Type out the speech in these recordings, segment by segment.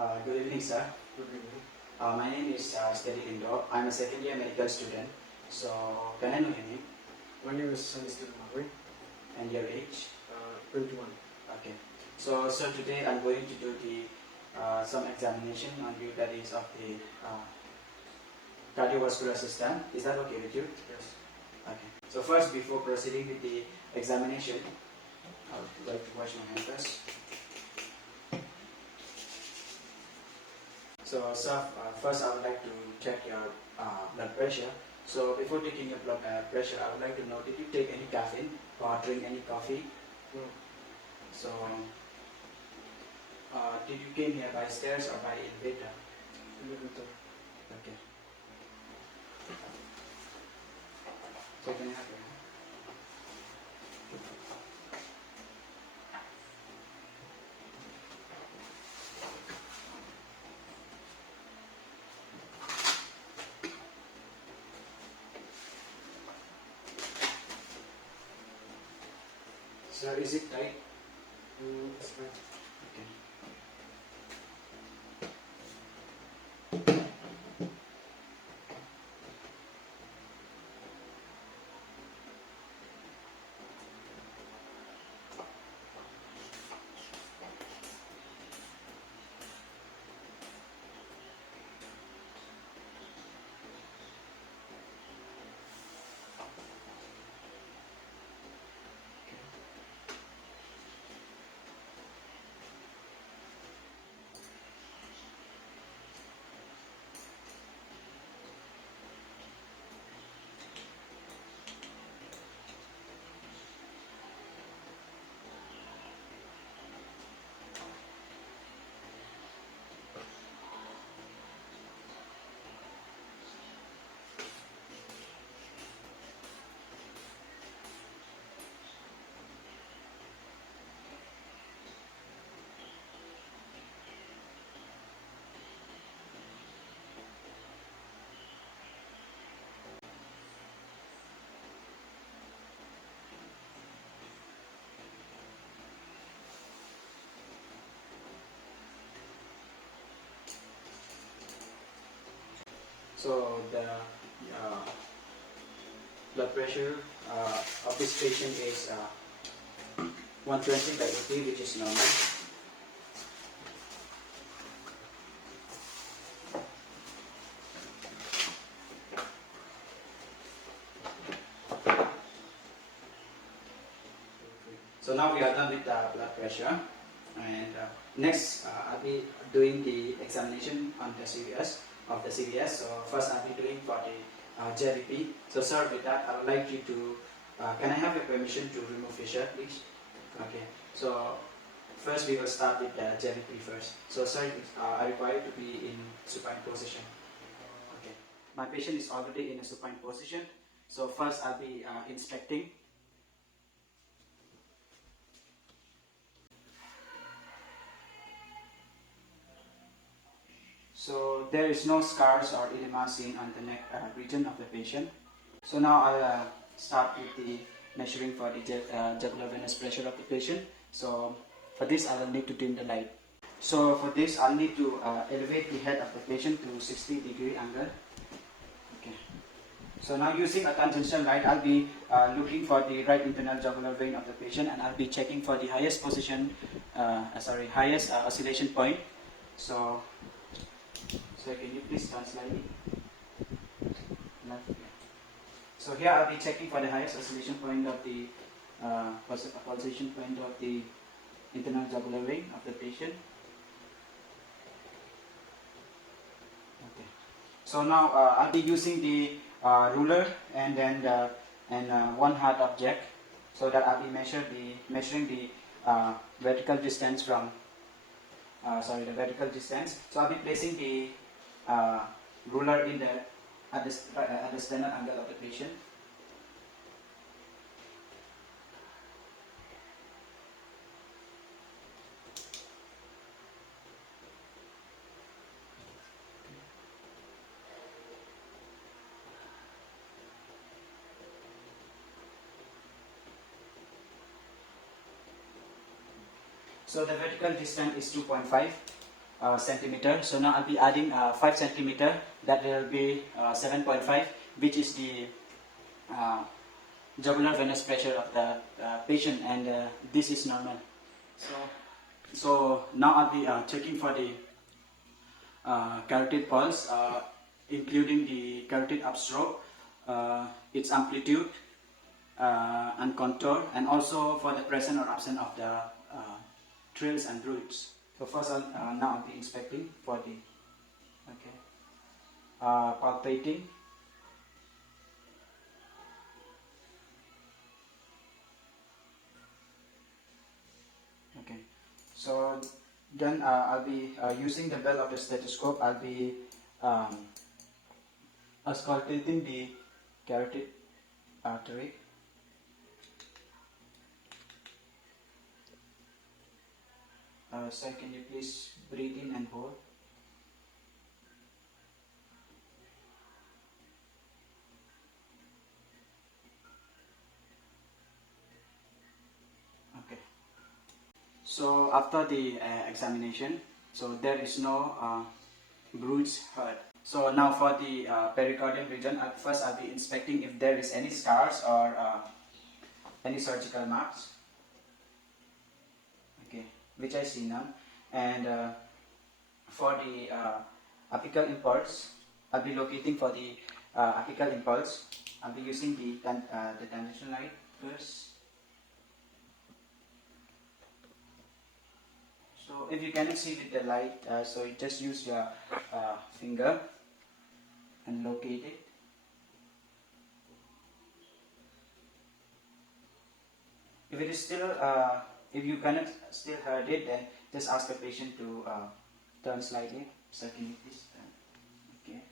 Good evening, sir. Good evening. My name is Lyngdoh. I'm a second year medical student. So, can I know your name My name is Mr. Mawi, and your age? 21. Okay. So, sir, today I'm going to do the some examination on you, that is of the cardiovascular system. Is that okay with you? Yes. Okay. So first, before proceeding with the examination, I would like to wash my hands first. So, sir, first I would like to check your blood pressure. So, before taking your blood pressure, I would like to know, did you take any caffeine or drink any coffee? No. So, did you came here by stairs or by elevator? Elevator. Okay. So, can I have your hand? Sir, is it tight? It's fine. Okay. So the blood pressure of this patient is 120 by 80, which is normal. So now we are done with the blood pressure, and next I'll be doing the examination on the CVS of the CVS. So first I'll be doing for the JVP. So sir, with that I would like you to, can I have your permission to remove your shirt, please? Okay. So first we will start with the JVP first. So sir, I require you to be in supine position. Okay. My patient is already in a supine position. So first I'll be inspecting. So there is no scars or edema seen on the neck region of the patient. So now I'll start with the measuring for the jugular venous pressure of the patient. So for this I will need to dim the light. So for this I'll need to elevate the head of the patient to 60-degree angle. Okay. So now using a tangential light, I'll be looking for the right internal jugular vein of the patient, and I'll be checking for the highest position, highest oscillation point. So can you please turn slightly left? So here I'll be checking for the highest oscillation point of the pulsation point of the internal jugular vein of the patient. Okay. So now I'll be using the ruler and then one hard object, so that I'll be measuring the vertical distance from the vertical distance. So I'll be placing the ruler in at the standard angle of the patient. So the vertical distance is 2.5. centimeter. So now I'll be adding 5 centimeter. That will be 7.5, which is the uh, jugular venous pressure of the patient, and this is normal. So, so now I'll be checking for the carotid pulse, including the carotid upstroke, its amplitude and contour, and also for the presence or absence of the trills and bruits. So first, now I'll be inspecting for the palpating. Okay, so then I'll be using the bell of the stethoscope. I'll be auscultating the carotid artery. Sir, can you please breathe in and hold? Okay. So after the examination, so there is no bruise heard. So now for the pericardium region, first I'll be inspecting if there is any scars or any surgical marks. Okay, which I see none. And for the apical impulse, I'll be locating for the apical impulse. I'll be using the tangential light first. So if you cannot see with the light, so you just use your finger and locate it. If it is still, if you cannot still heard it, then just ask the patient to turn slightly. So can you please turn? Okay.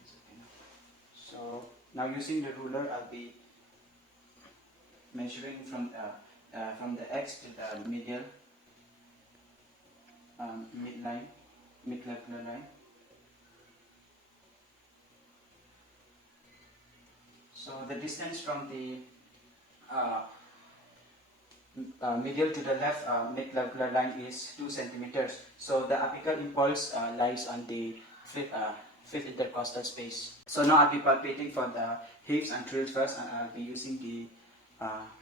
It's okay now. So now using the ruler, I'll be measuring from the X to the medial midline, mid-clavicular line. So the distance from the medial to the left mid-clavicular line is 2 centimeters. So the apical impulse lies on the fifth intercostal space. So now I'll be palpating for the hips and trills first, and I'll be using the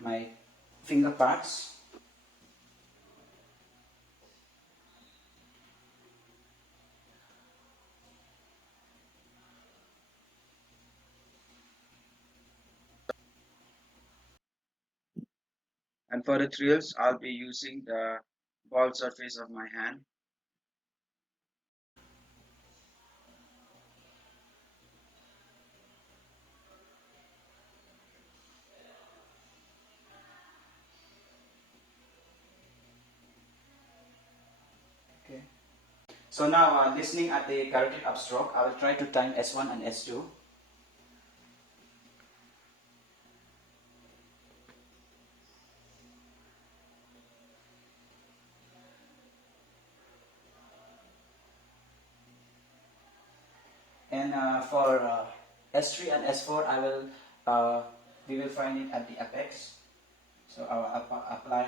my finger parts. And for the trills, I'll be using the ball surface of my hand. Okay. So now, listening at the carotid upstroke, I will try to time S1 and S2. And for S3 and S4, we will find it at the apex. So I will apply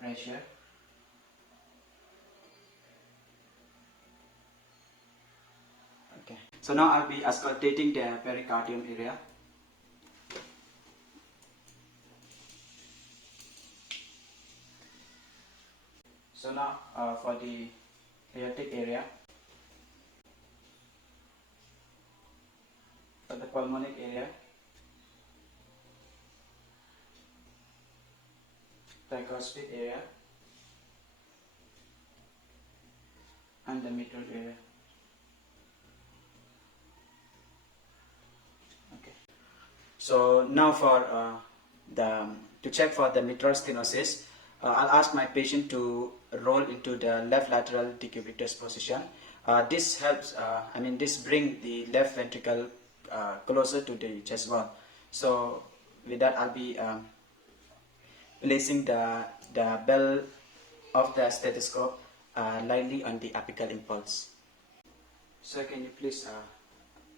pressure. Okay. So now I'll be auscultating the pericardium area. So now for the aortic area, for the pulmonic area, tricuspid area, and the mitral area. Okay. So now for to check for the mitral stenosis, I'll ask my patient to roll into the left lateral decubitus position. This helps. This brings the left ventricle closer to the chest wall. So with that, I'll be placing the bell of the stethoscope lightly on the apical impulse. So can you please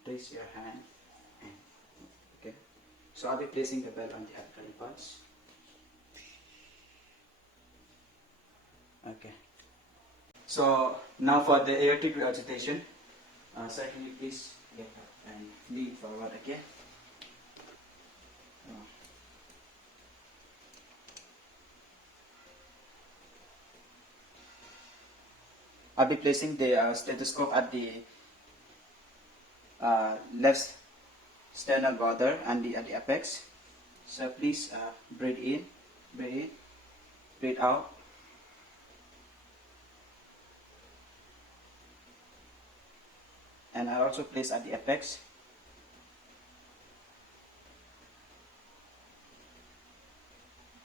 raise your hand? Okay. So I'll be placing the belt on the abdominal parts. Okay. So now for the aortic regurgitation, sir, can you please get up and lean forward again? I'll be placing the stethoscope at the left sternal border and at the apex. So please breathe in, breathe out. And I also place at the apex.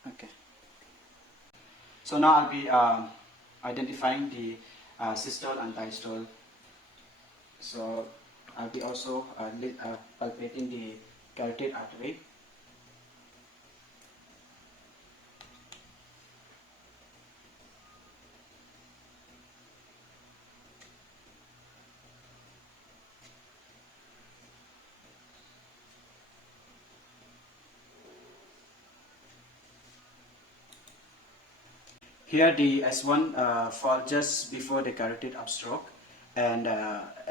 Okay. So now I'll be identifying the systole and diastole. So I'll be also palpating the carotid artery. Here the S1 fall just before the carotid upstroke, and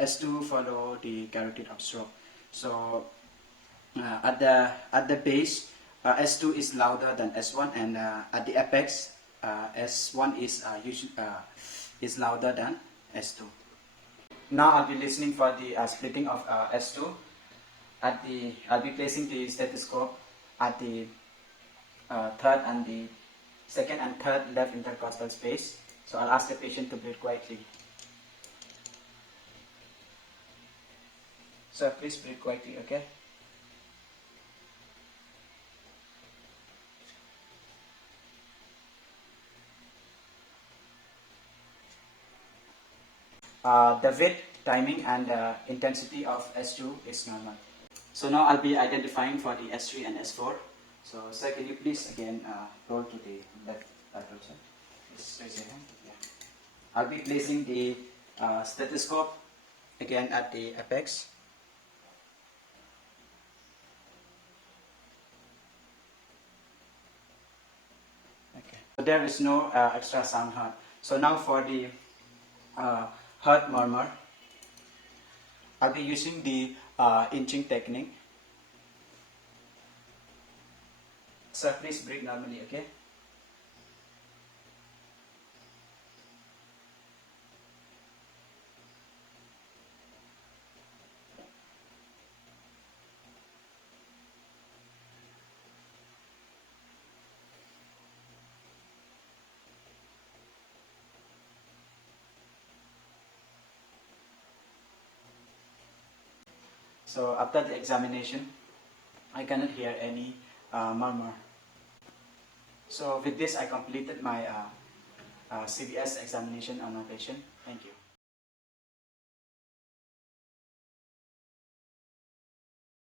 S2 follow the carotid upstroke. So at the base, S2 is louder than S1, and at the apex, S1 is louder than S2. Now I'll be listening for the splitting of S2. I'll be placing the stethoscope at the third and the second and third left intercostal space. So I'll ask the patient to breathe quietly. So please breathe quietly, okay? The width, timing, and intensity of S2 is normal. So now I'll be identifying for the S3 and S4. So sir, can you please again roll to the left lateral side? Just raise your hand. Yeah. I'll be placing the stethoscope again at the apex. Okay. So there is no extra sound heard. So now for the heart murmur, I'll be using the inching technique. Sir, please breathe normally, okay? So after the examination, I cannot hear any murmur. So with this, I completed my CVS examination on my patient. Thank you.